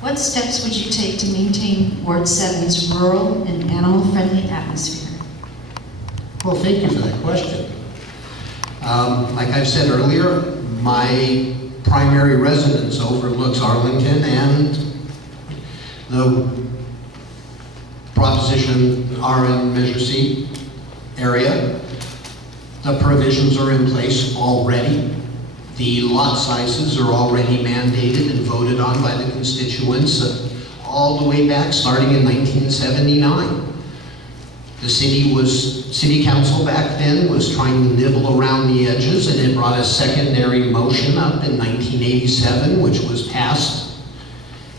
What steps would you take to maintain Ward 7's rural and animal-friendly atmosphere? Well, thank you for that question. Like I've said earlier, my primary residence overlooks Arlington and the Proposition RN Measure C area. The provisions are in place already. The lot sizes are already mandated and voted on by the constituents all the way back, starting in 1979. The city council back then was trying to nibble around the edges, and it brought a secondary motion up in 1987, which was passed.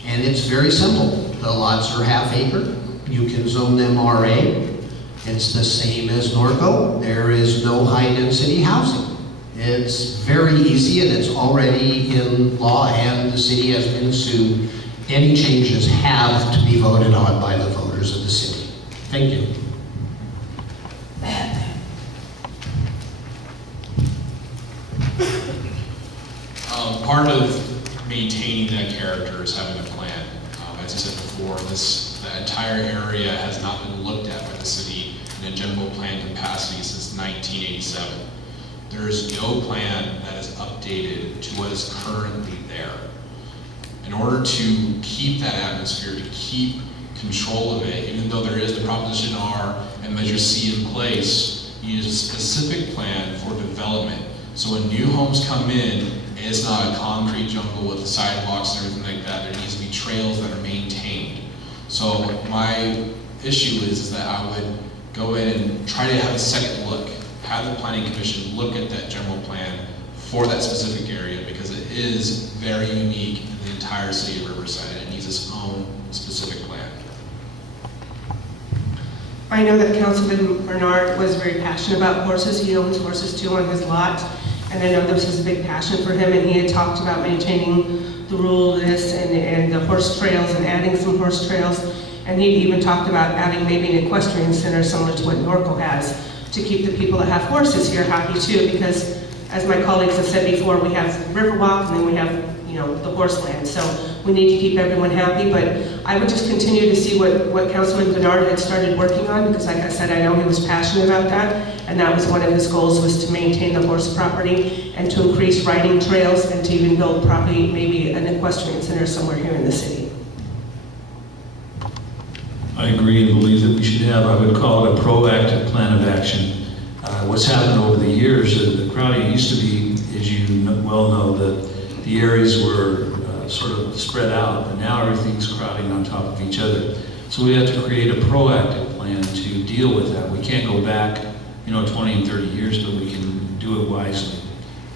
And it's very simple. The lots are half acre. You can zone them RA. It's the same as Norco. There is no high density housing. It's very easy, and it's already in law, and the city has been sued. Any changes have to be voted on by the voters of the city. Thank you. Part of maintaining that character is having a plan. As I said before, the entire area has not been looked at by the city in a general plan capacity since 1987. There is no plan that is updated to what is currently there. In order to keep that atmosphere, to keep control of it, even though there is the Proposition R and Measure C in place, you need a specific plan for development. So when new homes come in, it's not a concrete jungle with sidewalks and everything like that. There needs to be trails that are maintained. So my issue is that I would go in and try to have a second look, have the Planning Commission look at that general plan for that specific area, because it is very unique in the entire city of Riverside, and it needs its own specific plan. I know that Councilman Bernard was very passionate about horses. He owns horses too on his lot. And I know this was a big passion for him, and he had talked about maintaining the rural-ness and the horse trails and adding some horse trails. And he even talked about adding maybe an equestrian center similar to what Norco has to keep the people that have horses here happy too, because as my colleagues have said before, we have Riverwalk and then we have, the horse land. So we need to keep everyone happy, but I would just continue to see what Councilman Bernard had started working on, because like I said, I know he was passionate about that, and that was one of his goals, was to maintain the horse property and to increase riding trails and to even build property, maybe an equestrian center somewhere here in the city. I agree and believe that we should have, I would call it a proactive plan of action. What's happened over the years, the crowding used to be, as you well know, that the areas were sort of spread out, but now everything's crowding on top of each other. So we have to create a proactive plan to deal with that. We can't go back, 20 and 30 years, but we can do it wisely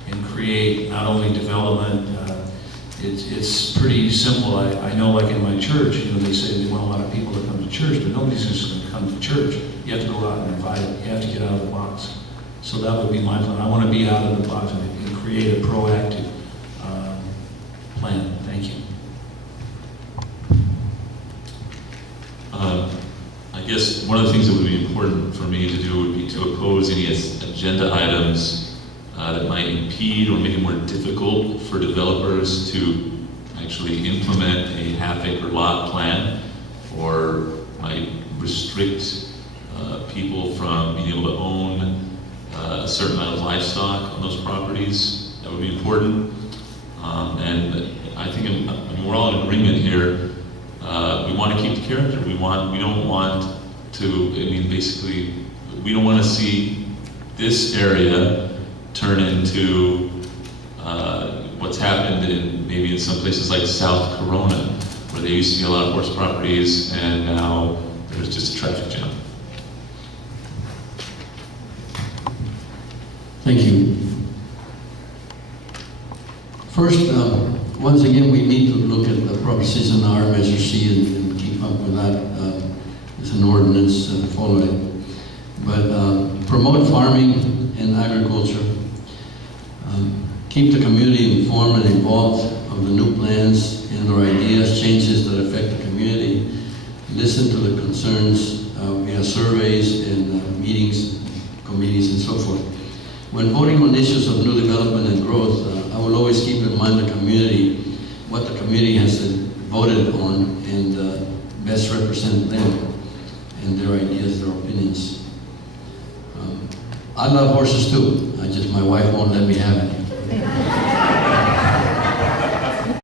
and create not only development. It's pretty simple. I know, like in my church, they say they want a lot of people to come to church, but nobody's just going to come to church. You have to go out and invite them. You have to get out of the box. So that would be my plan. I want to be out of the box and create a proactive plan. Thank you. I guess one of the things that would be important for me to do would be to oppose any agenda items that might impede or make it more difficult for developers to actually implement a half-acre lot plan, or might restrict people from being able to own a certain amount of livestock on those properties. That would be important. And I think we're all in agreement here. We want to keep the character. We don't want to, basically, we don't want to see this area turn into what's happened maybe in some places like South Corona, where there used to be a lot of horse properties and now there's just a traffic jam. Thank you. First, once again, we need to look at the Proposition R, Measure C, and keep up with that. It's an ordinance and follow it. But promote farming and agriculture. Keep the community informed and involved of the new plans and or ideas, changes that affect the community. Listen to the concerns via surveys and meetings, committees, and so forth. When voting on issues of new development and growth, I will always keep in mind the community, what the community has voted on and best represent them and their ideas, their opinions. I love horses too. My wife won't let me have any.